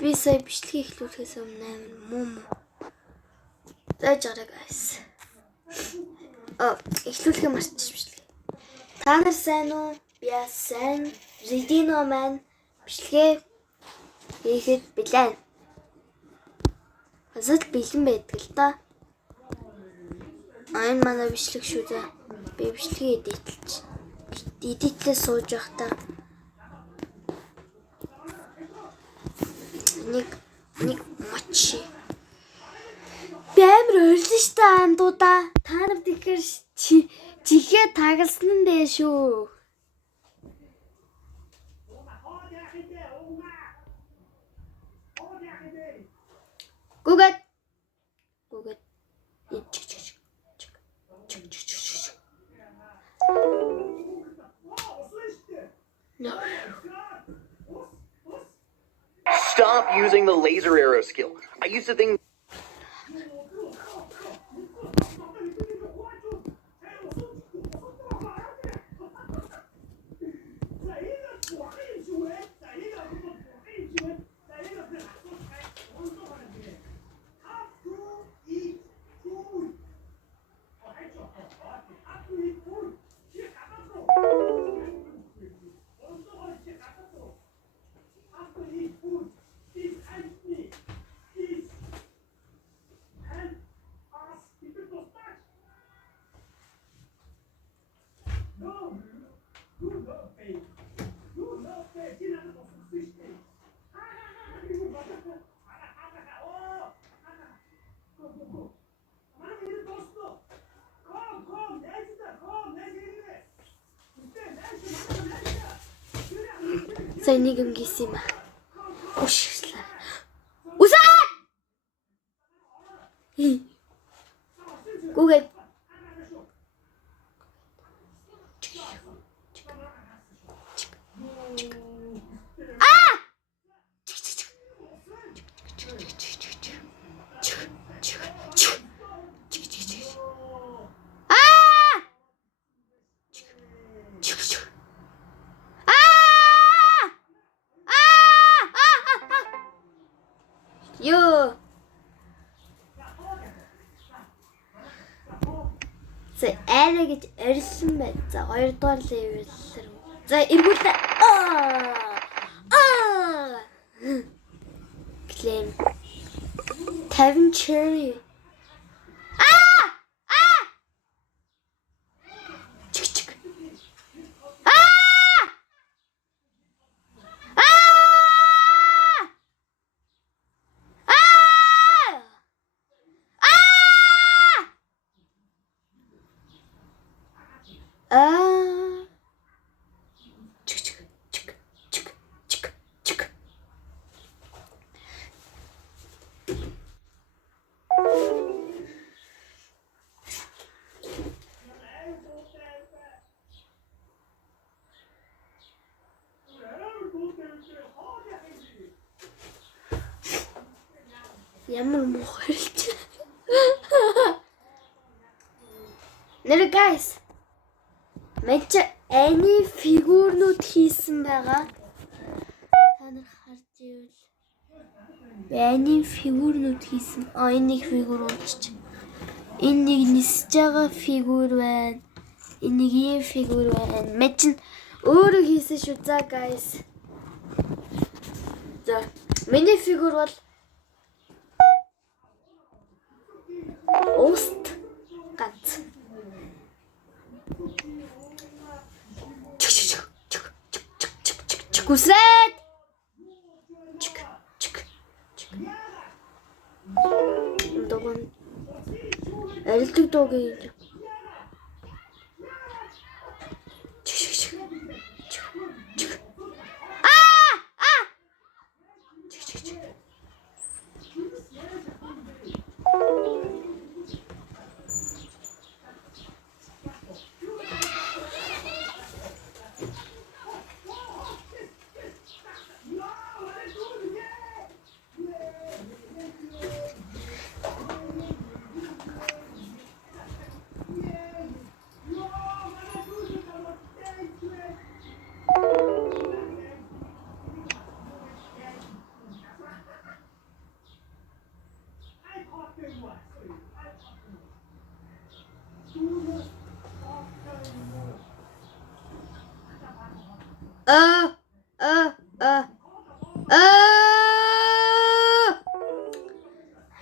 Би сая бичлэгийг эхлүүлэхээс өмнө амар муу. Зааж гараа guys. Эхлүүлэх юм марч бичлэг. Та нар сайн уу? Би сайн. Редино маань бичлэгээ хийхэд билээ. Асал бэлэн байдаг л да. Энэ манай бичлэг шүү дээ. Би бичлэгээ эдитлээ сууж байхдаа нэг мочи. Би амар ойрлоо штэ андуудаа. Та нар тэгэхээр чихээ тагалсан нь дээ шүү. Гугат. No. Stop using the laser arrow skill. I used to think Saya ini gengsi mah. Usah. Usah. Google. Yo. За арай гэж арилсан бай. За 2 дугаар левел рүү. За эргүүлээ. Claim 50 cherry. Ямар мохорч. Нэр guys. Мэд any фигурнууд хийсэн байгаа. Та нар харж ивэл any фигурнууд хийсэн. Энэ нэг фигур уучч. Энэ нэг нисэж байгаа фигур байна. Энэ нэг ийм фигур байна. Мэд чинь өөрөө хийсэн шүү за guys. За миний фигур бол Ост ганц. Гүсрээд. Догон. Арилдаг дуугийн.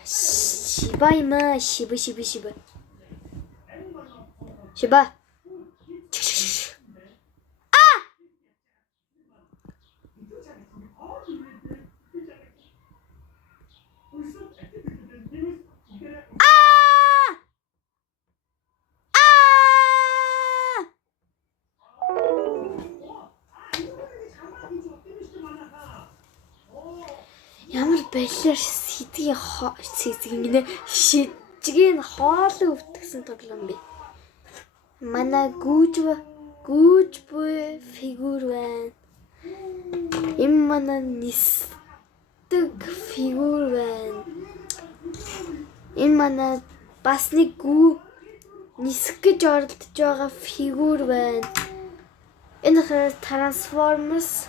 시바이마 시브. 시바. Ямар байлаар сэдгийн шижгийн хоолой өвтгсөн тоглоом бэ. Манай гүүж буй фигур байна. Энэ манай нисдэг фигур байна. Энэ манай бас нэг нисэх гэж оролдож байгаа фигур байна. Энэ Transformers.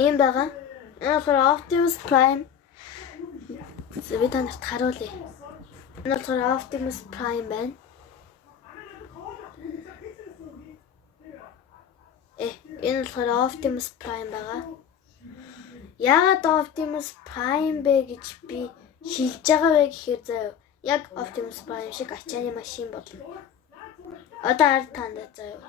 Ийм байгаа. Энэ болохоор Optimus Prime. Би танарт харуулъя. Энэ болохоор Optimus Prime байна. Энэ болохоор Optimus Prime байгаа. Яагаад Optimus Prime бэ гэж би шилж байгаа вэ гэхээр заяа. Яг Optimus Prime шиг ачааны машин болно. Одоо ард тандаа заяа.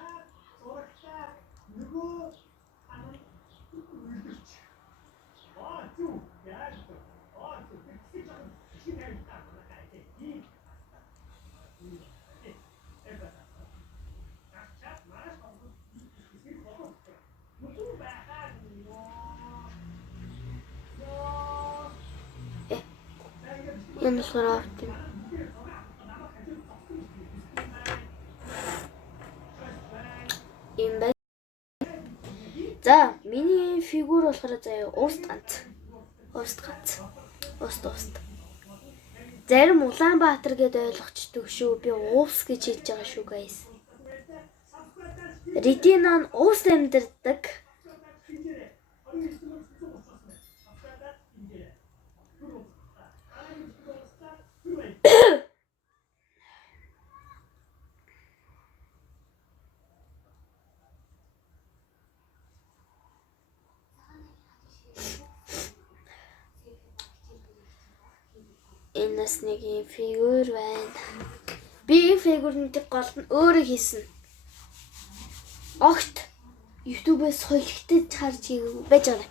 Энэ болохоор юм байна. За, миний фигур болохоор заяа уст ганц. Зарим Улаанбаатар гэдээ ойлгочдөг шүү. Би уус гэж хэлж байгаа шүү, guys. Ретина нь уус амьдардаг. Энэс нэг юм фигур байна. Би фигурнуудыг гол нь өөрөө хийсэн. Огт YouTube-ээс солигдож харж байж байгаа.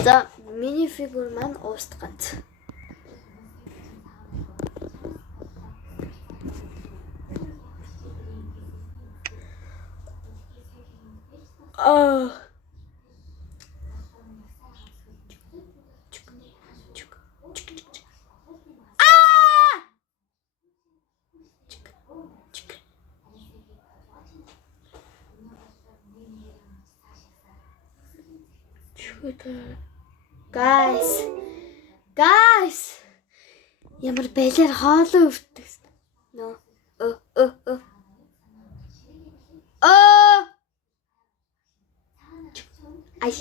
За, миний фигур маань уст ганц. Guys. Ямар байлаар хоолой өвтгсөн. Нөө. Ай.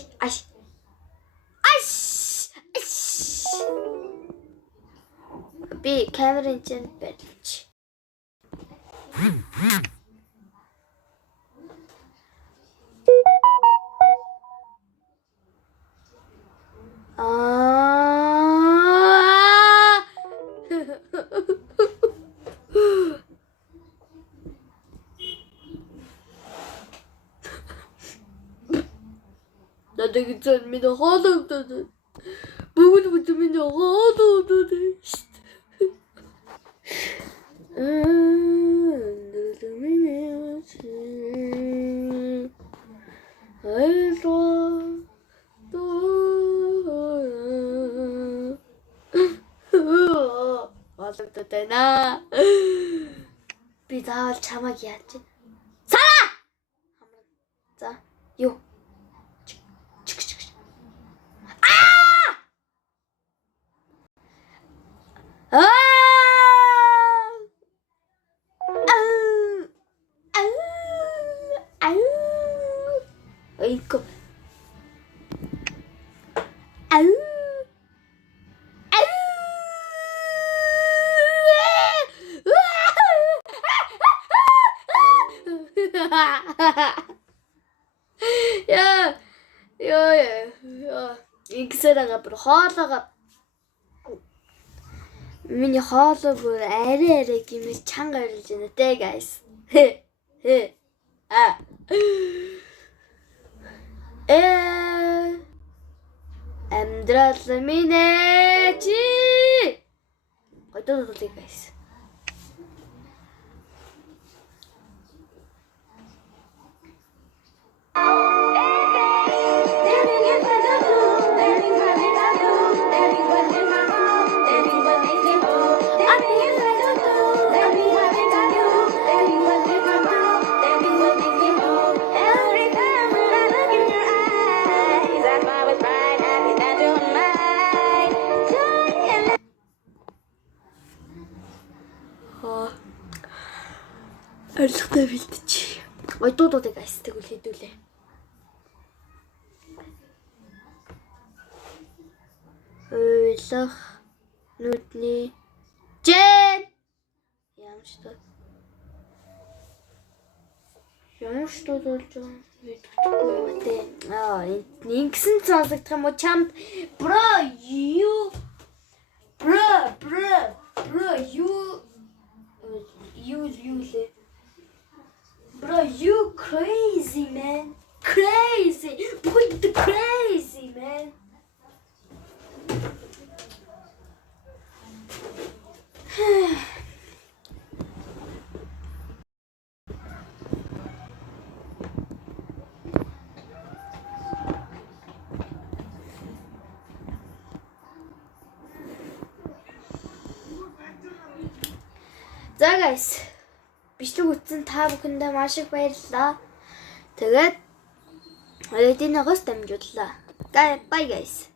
Би камерын чинь барьж. Надад зэн миний хоолой өвдөд. Бүгд миний хоолой өвдөд. сонсогдод байна. Би заавал чамайг яаж. Сара! За, юу? Iko. Яа. Игсэрага бүр хоолоогоо миний хоолой бүр арай гэмээр чанга орилж байна те guys. Амьдрал минь чи. Гойдоо guys. Ойлгохтой бэлтчих. Гойдуудыг guys тэгвэл хэдүүлээ. Ойлгох нүдний жин. Ямарчтай болж байгаа. Мэдгүй мэтэ. Ингэсэн сонсогдох юм уу чамд? Bro you лээ. Bro, you crazy, man. Crazy. Put the crazy, man. За guys. Бичлэг үзсэн та бүхэндээ маш их баярлалаа. Тэгээд эдийн ногоос дамжууллаа. Bye guys.